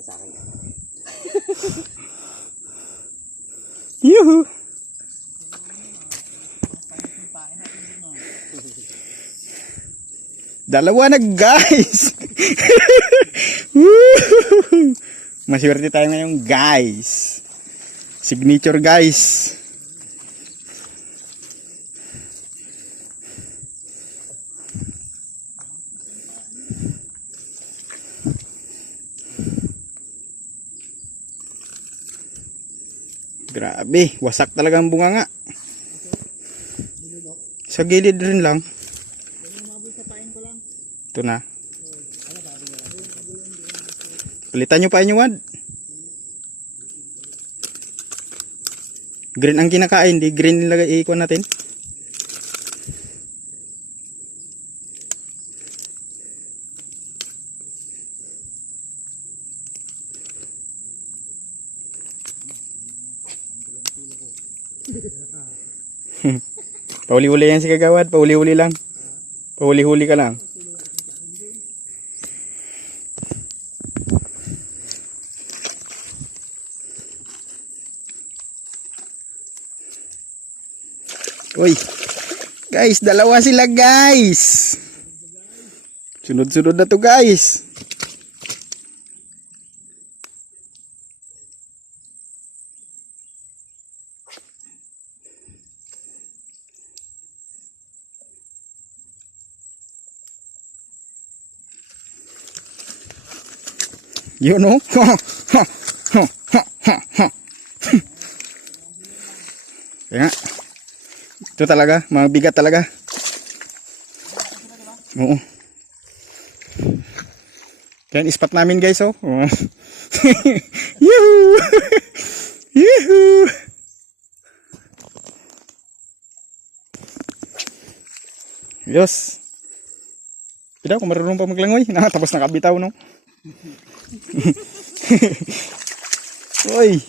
to sa akin. Yuhu! Dalawa na guys! Maswerte tayo ngayon guys. Signature guys. Grabe, wasak talaga ang bunga nga. Sa gilid rin lang. Ito na. Palitan nyo pa inyo, Wad. Green ang kinakain, di green nilagay ikuan natin. Pauli-uli yan si Kagawad, pauli-uli lang. Pauli-huli ka lang. Uy, guys, dalawa sila guys. Sunod-sunod na to guys. You know? Kaya ito talaga, mga bigat talaga. Oo. Yan, ispat namin guys, oh. Yuhu! Yuhu! Yes. Tidak ako marunong pa maglangoy. Tapos nakabitaw, no? Uy.